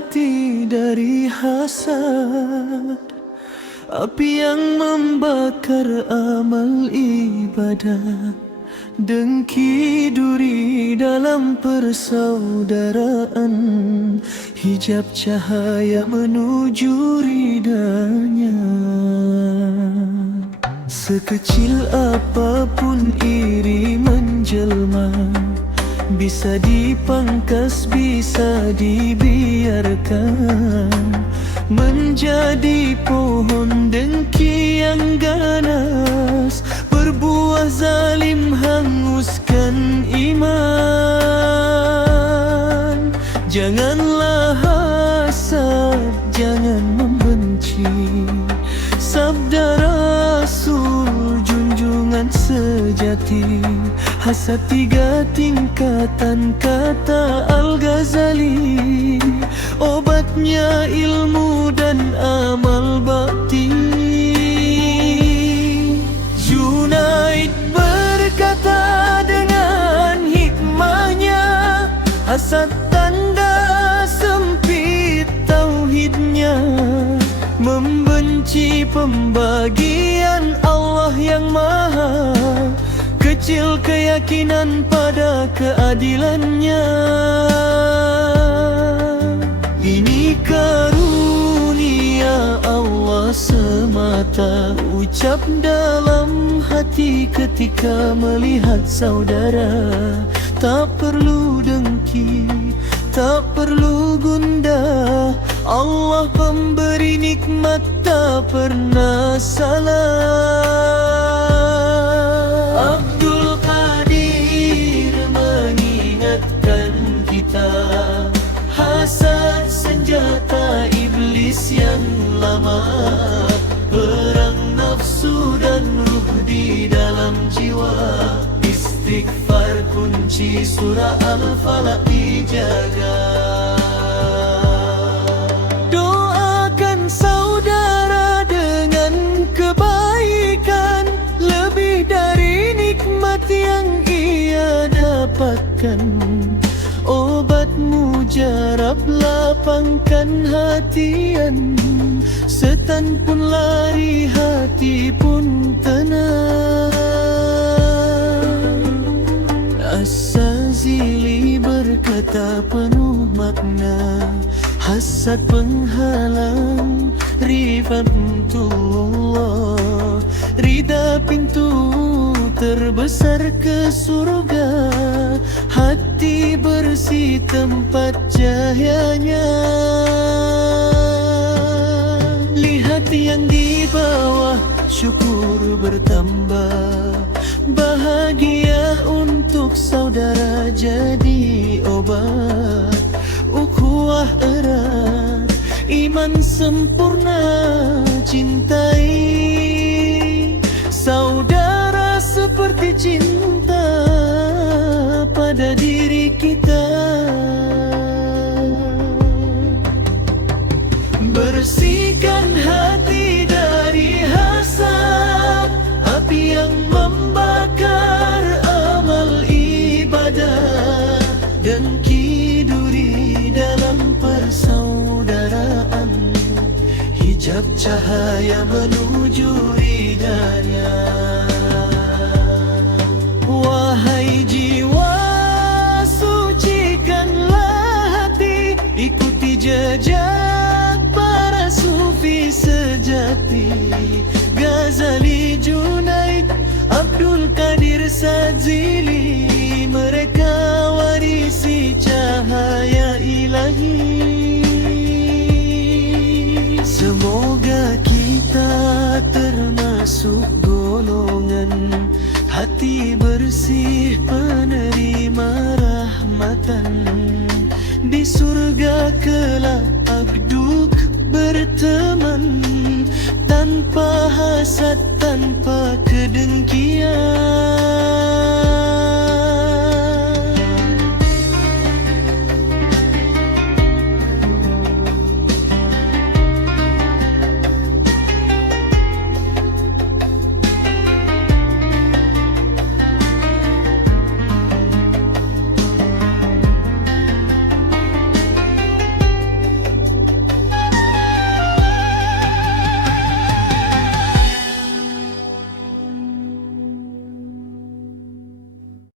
hati dari hasad, api yang membakar amal ibadah, dengki duri dalam persaudaraan, hijab cahaya menuju ridanya. Sekecil apapun iri menjelma, bisa dipangkas, bisa dibiarkan, menjadi pohon dengki yang ganas, berbuah zalim hanguskan iman. Janganlah hasad, jangan membenci, sabda Rasul junjungan sejati. Hasad 3 tingkatan kata Al-Ghazali, obatnya ilmu dan amal bakti. Junaid berkata dengan hikmahnya, hasad tanda sempit tauhidnya, membenci pembagian Allah yang maha, kecil keyakinan pada keadilannya. Ini karunia Allah semata, ucap dalam hati ketika melihat saudara. Tak perlu dengki, tak perlu gundah, Allah pemberi nikmat tak pernah salah. Abdul Qadir mengingatkan kita, hasad senjata iblis yang lama, perang nafsu dan ruh di dalam jiwa. Istighfar kunci surah Al-Falaq dijaga. Doakan saudara dengan kebaikan, lebih dari nikmat yang ia dapatkan. Obat mujarab lapangkan hatian, setan pun lari, hati pun tenang. As-Sazili berkata penuh makna, hasad penghalang rifatullah, rida pintu terbesar ke surga, hati bersih tempat cahayanya. Lihat yang di bawah, syukur bertambah, bahagia untuk saudara jadi obat. Ukhuwah erat, iman sempurna, cintai saudara seperti cinta pada diri kita. Bersihkan hati dari hasad, api yang membakar amal ibadah, dengki duri dalam persaudaraan, hijab cahaya menuju ridanya. Wahai jiwa, sucikanlah hati, ikuti jejak para sufi sejati. Ghazali, Junaid, Abdul Qadir, Sadzili, mereka warisi cahaya ilahi. Semoga kita termasuk golongan hati bersih penerima rahmatan. Di surga kelak abduk berteman, tanpa hasad, tanpa kedengkian.